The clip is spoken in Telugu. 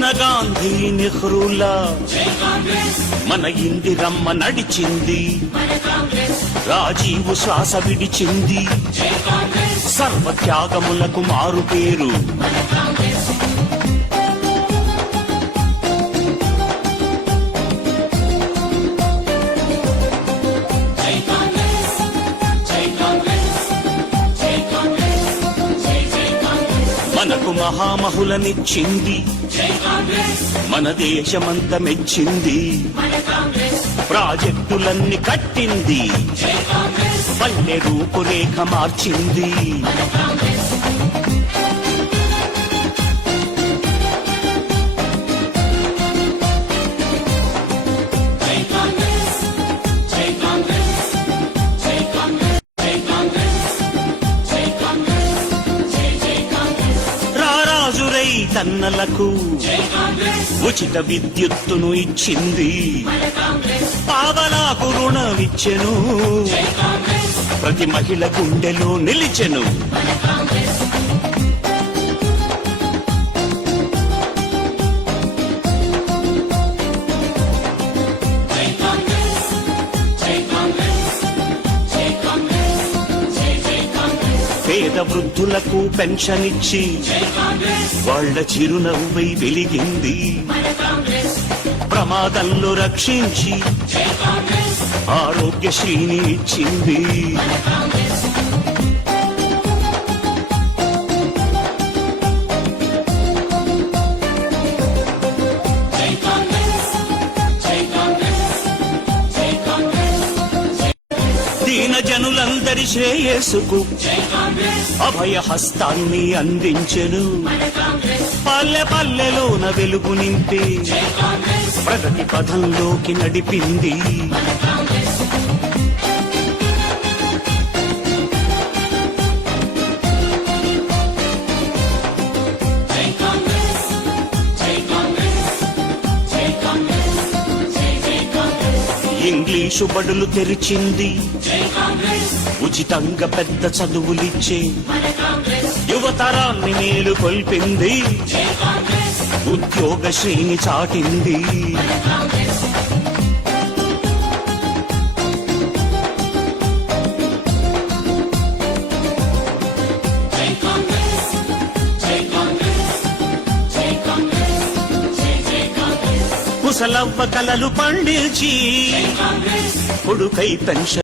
మన గాంధీ నెహ్రూలా మన ఇందిరమ్మ నడిచింది, రాజీవు శ్వాస విడిచింది, సర్వత్యాగములకు మారు పేరు మనకు మహామహులనిచ్చింది, మన దేశమంత మెచ్చింది, ప్రాజెక్టులన్నీ కట్టింది, పల్లె రూపురేఖ మార్చింది. రారాజురై తన్నలకు ఉచిత విద్యుత్తును ఇచ్చింది, పావలాకు రుణమిచ్చెను, ప్రతి మహిళ గుండెలో నిలిచెను. పేద వృద్ధులకు పెన్షన్ ఇచ్చి వాళ్ళ చిరునవ్వై వెలిగింది, ప్రమాదంలో రక్షించి ఆరోగ్యశ్రీని ఇచ్చింది. దీన జనులందరి శ్రేయస్సుకు అభయ హస్తాన్ని అందించెను, పల్లె పల్లెలోన వెలుగు నింపి ప్రగతి పథంలోకి నడిపింది. ఇంగ్లీషు బడులు తెరిచింది, ఉచితంగా పెద్ద చదువులిచ్చే యువతరాన్ని మేలు కొల్పింది, ఉద్యోగ శ్రేణి చాటింది. ముసలవ్వ కలలు పండించి కొడుకై పెన్షన్